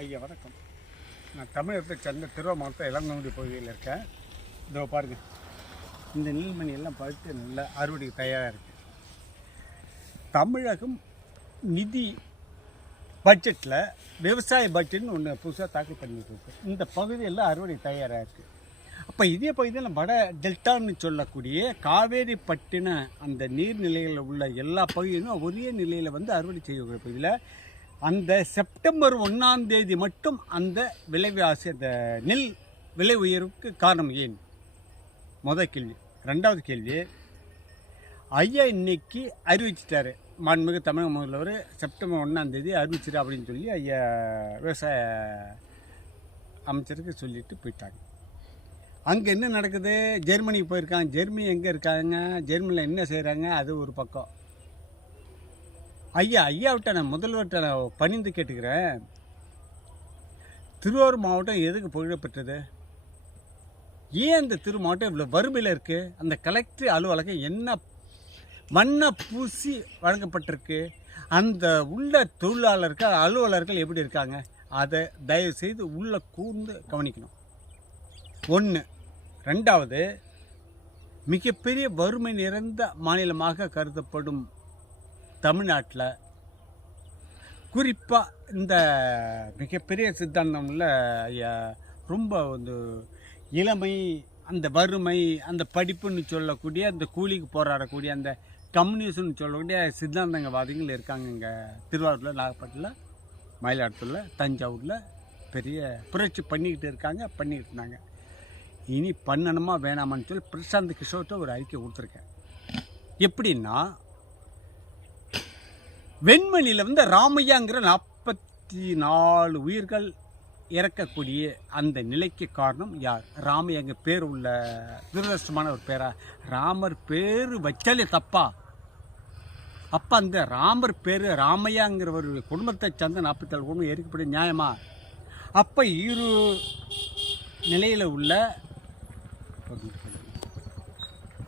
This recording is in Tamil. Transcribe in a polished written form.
ஐயா வணக்கம். நான் தமிழகத்தை சேர்ந்த திருவாரூர் மாவட்டம் இளங்கோடி பகுதியில் இருக்கேன். இதோ பாருங்கள், இந்த நெல்மணி எல்லாம் பழுத்து நல்லா அறுவடைக்கு தயாராக இருக்குது. தமிழகம் நிதி பட்ஜெட்டில் விவசாய பட்ஜெட்னு ஒன்று புதுசாக தாக்கல் பண்ணிட்டு இருக்கு. இந்த பகுதியெல்லாம் அறுவடை தயாராக இருக்குது. அப்போ இதே பகுதியில் வட டெல்டான்னு சொல்லக்கூடிய காவேரி பட்டின அந்த நீர்நிலைகளில் உள்ள எல்லா பகுதியிலும் ஒரே நிலையில் அறுவடை செய்யக்கூடிய பகுதியில் அந்த செப்டம்பர் 1 மட்டும் அந்த விலைவாசி அந்த நெல் விலை உயர்வுக்கு காரணம் ஏன்? முதல் கேள்வி. ரெண்டாவது கேள்வி, ஐயா இன்னைக்கு அறிவிச்சிட்டாரு, மாண்புமிகு தமிழக முதல்வர் செப்டம்பர் 1 அறிவிச்சிரு அப்படின்னு சொல்லி ஐயா விவசாய அமைச்சருக்கு சொல்லிட்டு போயிட்டாங்க. அங்கே என்ன நடக்குது? ஜெர்மனிக்கு போயிருக்காங்க. ஜெர்மனி எங்கே இருக்காங்க? ஜெர்மனியில் என்ன செய்கிறாங்க? அது ஒரு பக்கம். ஐயாவிட்ட நான் முதல்வர்கிட்ட நான் பணிந்து கேட்டுக்கிறேன், திருவாரூர் மாவட்டம் எதுக்கு புகழப்பெற்றது? ஏன் அந்த திரு மாவட்டம் இவ்வளோ வறுமையில் இருக்குது? அந்த கலெக்டர் அலுவலகம் என்ன மண்ணை பூசி வழங்கப்பட்டிருக்கு? அந்த உள்ள தொழிலாளர்கள் அலுவலர்கள் எப்படி இருக்காங்க? அதை தயவுசெய்து உள்ள கூர்ந்து கவனிக்கணும். ஒன்று. ரெண்டாவது, மிகப்பெரிய வறுமை நிறைந்த மாநிலமாக கருதப்படும் தமிழ்நாட்டில் குறிப்பாக இந்த மிகப்பெரிய சித்தாந்தம்ல ஐயா ரொம்ப இளமை, அந்த வறுமை, அந்த படிப்புன்னு சொல்லக்கூடிய அந்த கூலிக்கு போராடக்கூடிய அந்த கம்யூனிஸ்ட்னு சொல்லக்கூடிய சித்தாந்தங்கவாதிகள் இருக்காங்க. இங்கே திருவாரூரில், நாகப்பட்டினத்தில், மயிலாடுதுறையில், தஞ்சாவூரில் பெரிய புரட்சி பண்ணிக்கிட்டு இருந்தாங்க. இனி பண்ணணுமா வேணாமான்னு சொல்லி பிரசாந்த் கிஷோர்கிட்ட ஒரு அறிக்கை கொடுத்துருக்கேன். எப்படின்னா, வெண்மணியில் ராமையாங்கிற 44 உயிர்கள் இறக்கக்கூடிய அந்த நிலைக்கு காரணம் யார்? ராமையாங்க பேர் உள்ள துரதிருஷ்டமான ஒரு பேரா? ராமர் பேர் வச்சாலே தப்பா? அப்போ அந்த ராமர் பேர் ராமையாங்கிற ஒரு குடும்பத்தை சேர்ந்த 47 குடும்பம் எரிக்கப்பட நியாயமா? அப்போ இரு நிலையில் உள்ள